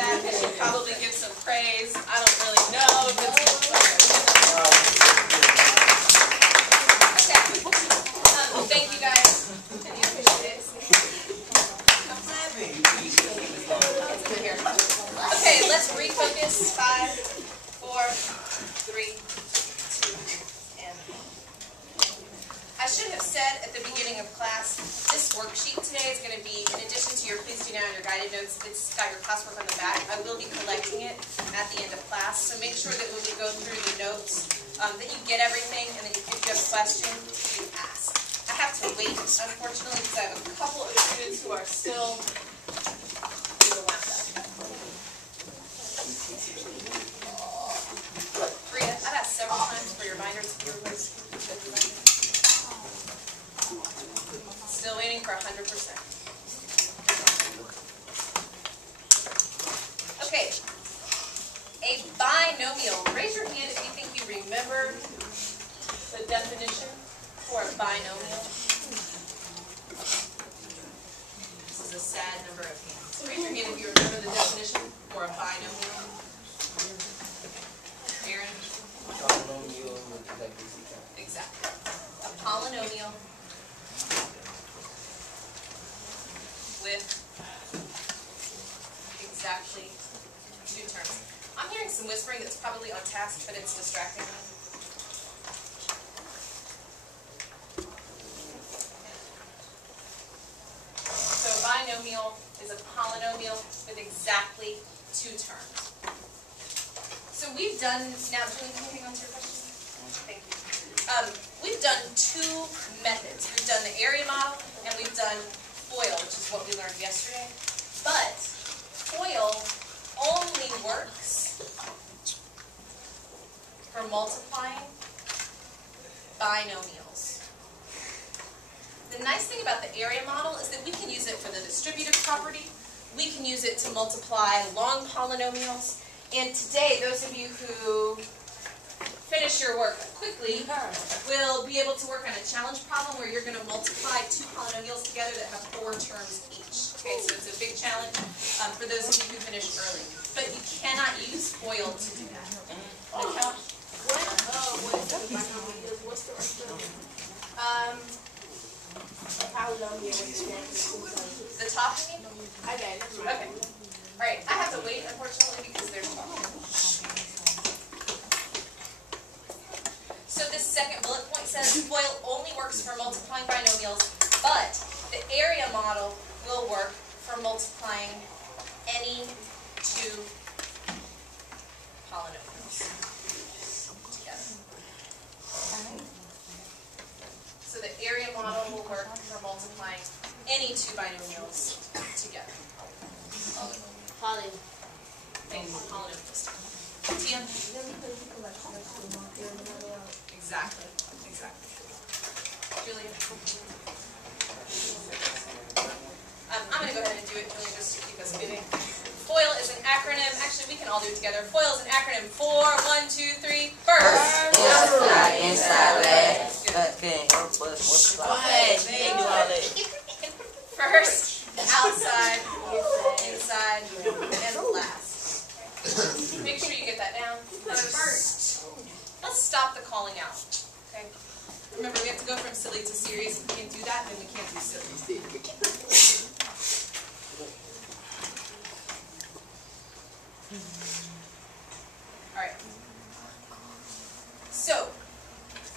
that. I should probably give some praise. I don't really know if it's okay. Thank you guys. Can you appreciate it? Okay, let's refocus. 5, 4, 3, 2, and I should have said at the beginning of class, this worksheet today is going to be, in addition to your Please Do Now and your guided notes, it's got your classwork on the back. I will be collecting it at the end of class, so make sure that when we go through the notes, that you get everything, and that if you have a question, you ask. I have to wait, unfortunately, because I have a couple of students who are still overlapped up. Bria, I've asked several times for your binders to be replaced. Still waiting for 100%. Okay. A binomial. Raise your hand if you think you remember the definition for a binomial. This is a sad number of hands. Raise your hand if you remember the definition for a binomial. Aaron? Polynomial. Exactly. A polynomial with exactly 2 terms. I'm hearing some whispering that's probably on task, but it's distracting me. So a binomial is a polynomial with exactly 2 terms. So we've done, now Julie, can you hang on to your question? Thank you. We've done 2 methods. We've done the area model and we've done FOIL, which is what we learned yesterday. But FOIL only works for multiplying binomials. The nice thing about the area model is that we can use it for the distributive property. We can use it to multiply long polynomials. And today, those of you who finish your work quickly will be able to work on a challenge problem where you're going to multiply 2 polynomials together that have 4 terms each. Okay, so it's a big challenge for those of you who finished early. But you cannot use FOIL to do that. Mikel? What's the rest of it? The top, you mean? Okay. Okay. Alright, I have to wait, unfortunately, because there's talking. So this second bullet point says FOIL only works for multiplying binomials, but the area model will work for multiplying any 2 polynomials together. So the area model will work for multiplying any 2 binomials together. Polynomials. Tia? Exactly. Julia? I'm going to go ahead and do it, Julia, just to keep us moving. FOIL is an acronym. Actually, we can all do it together. FOIL is an acronym for 1, 2, 3. First. Inside, last. Okay. Go ahead. First, outside, inside, and last. Make sure you get that down. First. Let's stop the calling out. Okay? Remember, we have to go from silly to serious. If we can do that, then we can't do silly. Alright. So,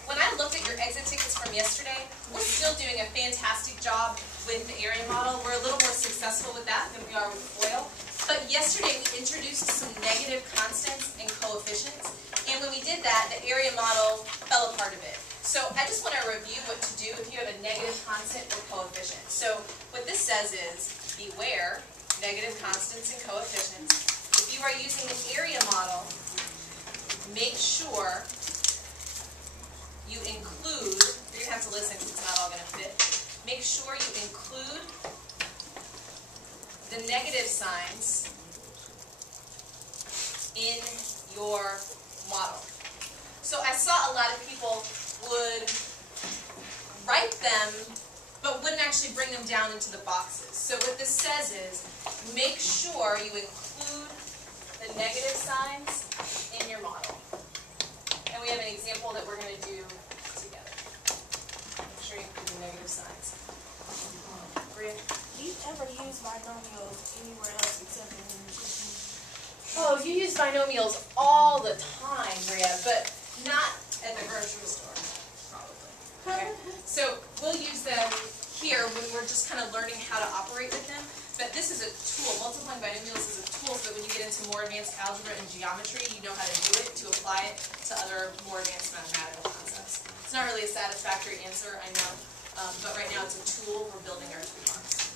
when I looked at your exit tickets from yesterday, we're still doing a fantastic job with the area model. We're a little more successful with that than we are with FOIL. But yesterday we introduced some negative constants and coefficients. And when we did that, the area model fell apart a bit. So I just want to review what to do if you have a negative constant or coefficient. So what this says is, beware negative constants and coefficients. If you are using an area model, make sure you include, you're going to have to listen because it's not all going to fit, make sure you include the negative signs in your model. So I saw a lot of people would write them, but wouldn't actually bring them down into the boxes. So what this says is, make sure you include the negative signs in your model. And we have an example that we're going to do together. Make sure you include the negative signs. Bria? Do you ever use binomials anywhere else except in nutrition? Oh, you use binomials all the time, Bria, but not at the grocery store, probably. Okay? So we'll use them here when we're just kind of learning how to operate with them. But this is a tool. Multiplying binomials is a tool so that when you get into more advanced algebra and geometry, you know how to do it, to apply it to other more advanced mathematical concepts. It's not really a satisfactory answer, I know, but right now it's a tool we're building our toolbox.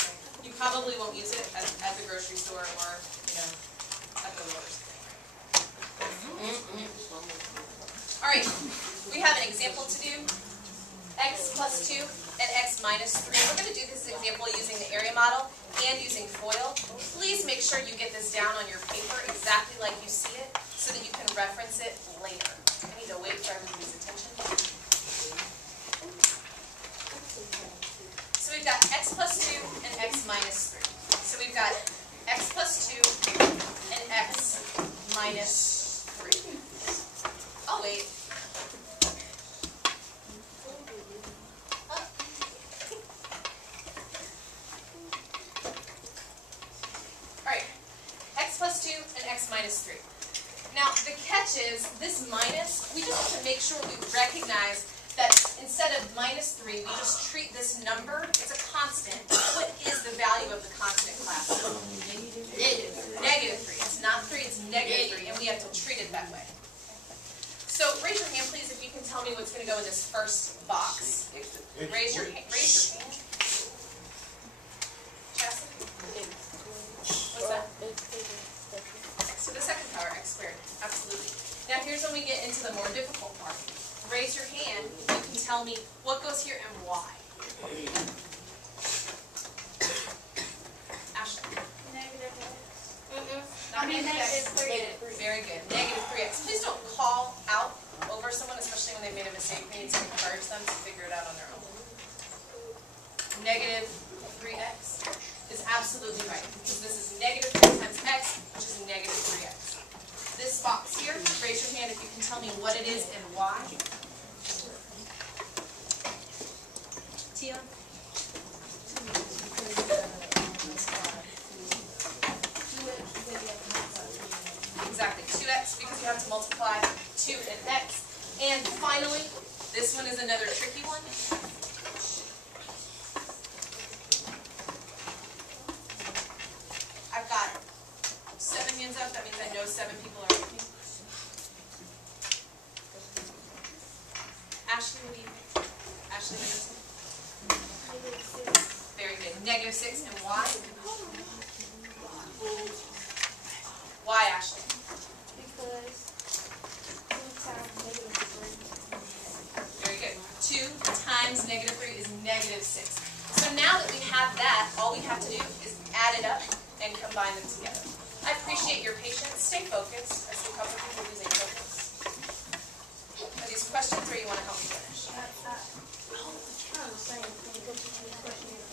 Okay? You probably won't use it at the grocery store or, at the roller skating rink. All right, we have an example to do. X plus 2 and x minus 3. We're going to do this example using the area model and using FOIL. Please make sure you get this down on your paper exactly like you see it so that you can reference it later. I need to wait for everybody's attention. So we've got x plus 2 and x minus 3. So we've got x plus 2 and x minus 3. I'll wait. Minus 3. Now, the catch is, this minus, we just have to make sure we recognize that instead of minus 3, we just treat this number, it's a constant. What is the value of the constant, class? Negative 3. It's not 3, it's negative 3, and we have to treat it that way. So, raise your hand, please, if you can tell me what's going to go in this first box. Raise your hand. Chastity? What's that? So the second power, x squared, absolutely. Now here's when we get into the more difficult part. Raise your hand, you can tell me what goes here and why. Ashley? Negative x. Not negative x. Very good. Negative 3x. Please don't call out over someone, especially when they've made a mistake. We need to encourage them to figure it out on their own. Negative 3x is absolutely right, because this is negative 3 times x, which is negative 3x. This box here, raise your hand if you can tell me what it is and why. Tia? Exactly, 2x, because you have to multiply 2 and x. And finally, this one is another tricky one. I've got 7 hands up. That means I know 7 people are with me. Ashley, what do you think? Ashley, very good. Negative 6, and why? Why, Ashley? Because 2 times negative 3. Very good. 2 times negative 3 is negative 6. So now that we have that, all we have to do is add it up and combine them together. I appreciate your patience. Stay focused. I see a couple of people losing focus. Are these questions, or you want to help me finish? I was saying, can you go to the question?